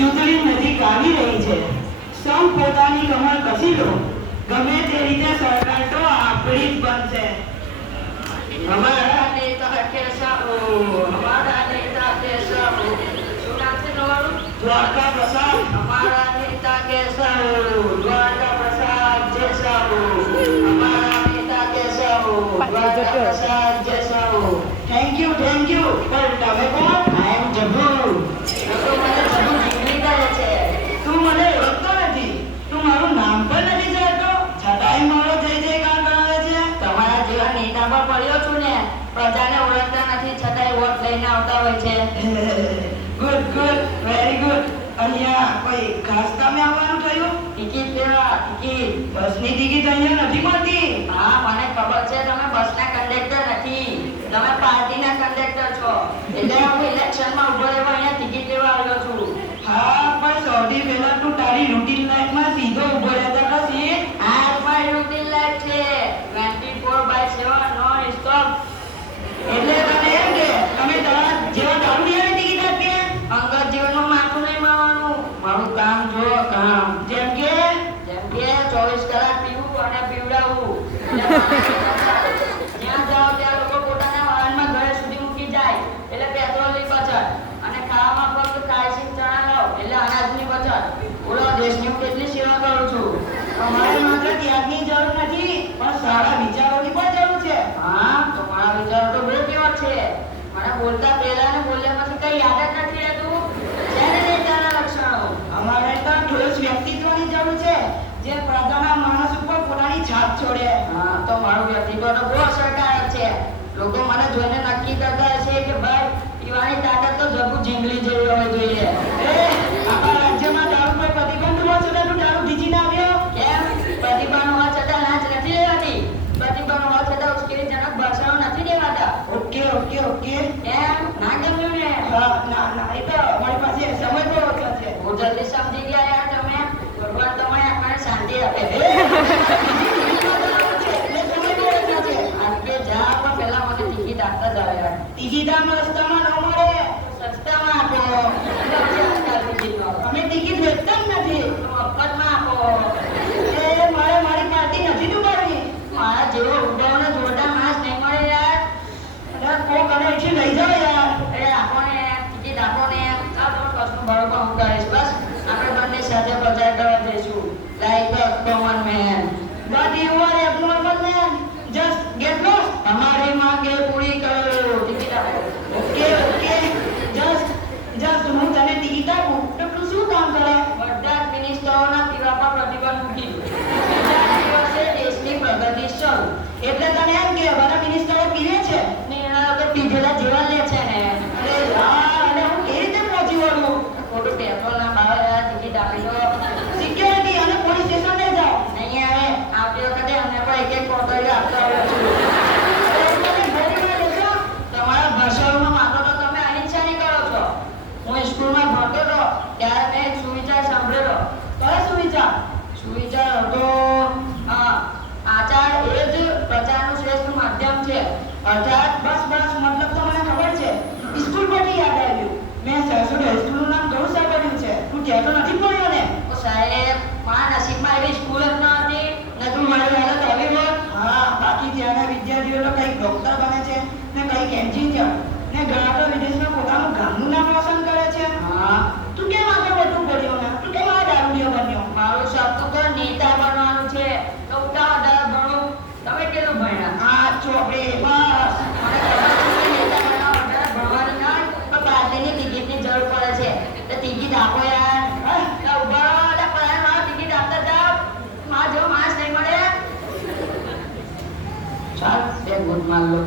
ચૂંટણી નજીક આવી રહી છે. સૌ પોતાની કમર કસી લો. ગમે તે રીતે સરકાર તો આપણી જ બનશે. हमारा नेता कैसा हो, हमारा नेता कैसा हो. શું નામ છે તમારું? દ્વારકા પ્રસાદ. हमारा नेता कैसा हो, द्वारका प्रसाद जैसा हो. हमारा नेता कैसा हो, द्वारका प्रसाद जैसा हो. થેન્ક યુ પણ તમે કોણ? I am જબ્બુ. લોકો મને જબ્બુ જીગરી કહે છે. તું મને ઓળખતો નથી. તું મારું નામ પણ નથી જાણતો, છતાંય મારો જય જયકાર કરાવે છે. તમારા જેવા નેતા પર પડ્યો છું ને, પ્રજાને ઓળખતા નથી છતાંય વોટ લઈને આવતા હોય છે. Good very good. અહીંયા કોઈ ખાસ કામે આવવાનું થયું? ટિકિટ લેવા. ટિકિટ. બસની ટિકિટ અહીંયા નથી મળતી. હા, મને ખબર છે તમે બસના કંડક્ટર નથી, તમે પાર્ટીના કંડક્ટર છો. એટલે હું ઇલેક્શનમાં ઉભો રહેવા અહીંયા ટિકિટ લેવા આવ્યો છું. હા, પણ સૌથી પહેલા તું તારી રૂટીન લાઈફમાં સીધો ઉભો રહેતા નથી. આ મારી રૂટીન લાઈફ છે, 24/7 નોન સ્ટોપ. એટલે તને એમ કે અમે તારા જેવા દારૂડિયાની ટિકિટ આપીએ? અંગત જીવનનું માથું નહીં મારવાનું. મારું કામ જો કામ. જેમ કે 24 કલાક પીવું અને પીવડાવવું. જ્યાં જાઓ ત્યાં લોકો પોતાના વાહનમાં ઘરે સુધી મૂકી જાય એટલે પેટ્રોલની બચત, અને ખાવામાં ફક્ત કાળસી ચણા લાવ એટલે અનાજની બચત. બોલો, દેશની હું કેટલી સેવા કરું છું. અમારે માત્ર ત્યાગની જરૂર નથી, પણ સારા વિચારોની પણ જરૂર છે. હા, તો મારા વિચારો તો બહુ કેવા છે. મને બોલતા પહેલા ને બોલ્યા પછી કઈ યાદ જ નથી રહેતું. છે ને નેતાના લક્ષણો. અમારે તો ઠોસ વ્યક્તિત્વની જરૂર છે, જે પ્રજાના માણસ ઉપર પોતાની છાપ છોડે. હા, તો મારું વ્યક્તિત્વ તો બહુ અસરકારક છે. લોકો મને જોઈને નક્કી કરતા હશે કે ભાઈ પીવાની તાકાત તો જબુ જીંગલી જેવી હોવી જોઈએ. આપણા રાજ્યમાં દારૂ પર પ્રતિબંધ હોવા છતાં તું દારૂ ભીજી ના આવ્યો કેમ? પ્રતિભાન હોવા છતાં લાંચ નથી લેવાતી. પ્રતિભાન હોવા છતાં ઉશ્કેરણીજનક ભાષણો નથી દેવાતા. ઓકે કેમ? ના ગમ્યું ને? ના એ તો અમારી પાસે સમય બહુ ઓછો છે. હું જલ્દી સમજી ગયા યાર તમે. ભગવાન તમારે આપણને શાંતિ આપે. આજે જા પણ પહેલા મને ટિકિટ આપતા જાવ યાર. ટિકિટામાં રસ્તામાં ન મળે, સસ્તામાં આપો. આજકાલ ટિકિટનો અમે ટિકિટ વેચતા જ નથી. મફતમાં આપો. મારે મારી પાર્ટી નથી દુબાડવી. મારા જેવો ઉડાવને જોરદાર માણસ નહીં મળે યાર. અરે કોક અને અહીંથી લઈ જાઓ યાર. એ આપો ને ટિકિટ આપો ને. આ તો કશું બરોબર હું કરીશ. બસ આપણે બંને સાથે પ્રચાર કરવા જઈશું. Like a common main. But you are abnormal man. Just get lost. हमारी मांगे पूरी करो. ટિકિટ આપો. ઓકે જસ્ટ હું તને ટિકિટ આપું તો તું શું કામ કરે? બધા જ મિનિસ્ટરોના પીવા પર પ્રતિબંધ મૂકી. બીજા દિવસે દેશની પ્રગતિ શરૂ. એટલે તને એમ કે બધા મિનિસ્ટરો પીવે છે? નિર્ણયો તો પીધેલા જેવા લે છે ને. અરે યાર, અને હું કેવી રીતે પહોંચી વળું? ખોટું પેટ્રોલના ભાવે યાર ટિકિટ આપી દો. સિક્યોરિટી અને પોલીસ સ્ટેશન લઈ જાઓ. નહીં આવે. આવતી વખતે અમને પણ એક કોટરીઓ આપતા આવ્યો છું. તમારા ભાષણોમાં વાતો તો તમે અહિંસાની કરો છો. હું સ્કૂલમાં ભણતો હતો ત્યારે મેં એક સુવિચાર સાંભળેલો. કયો સુવિચાર? સુવિચાર હતો આચાર એ જ પ્રચારનું શ્રેષ્ઠ માધ્યમ છે. અર્થાત બસ મતલબ તો મને ખબર છે. સ્કૂલ પરથી યાદ આવ્યું. મેં સરસુડ હાઈસ્કૂલનું નામ ઘણું સાંભળ્યું છે. તું ત્યાં તો નથી ભણ્યો ને? સાહેબ, મારા નસીબમાં એવી સ્કૂલ જ ન હતી ને તું મારી હાલત આવી હોત. હા, બાકી ત્યાંના વિદ્યાર્થીઓ તો કંઈક ડોક્ટર બને છે ને કંઈક એન્જિનિયર ને ઘણા તો વિદેશમાં પોતાનું ગામનું નામ રોશન કરે છે. હા, તું કેમ આગળ વધતું પડ્યો ને? તું કેમ આ દારૂડિયો બન્યો? મારું સપનું તો નેતા બનવાનું છે. તો વધારે ભણું. તમે કેટલું ભણ્યા? આ ચોપડે બસ. મને ખબર છે કે નેતા બનવા વધારે ભણવાનું ના હોય, પણ પાર્ટીની ટિકિટની જરૂર પડે છે. તો ટિકિટ આપો યાર. તો ઉભા રહો. એટલે પહેલા ટિકિટ આપતા જાઓ. મારા જેવો માણસ નહીં મળે. ચાલ, બે ગુડ માર લો.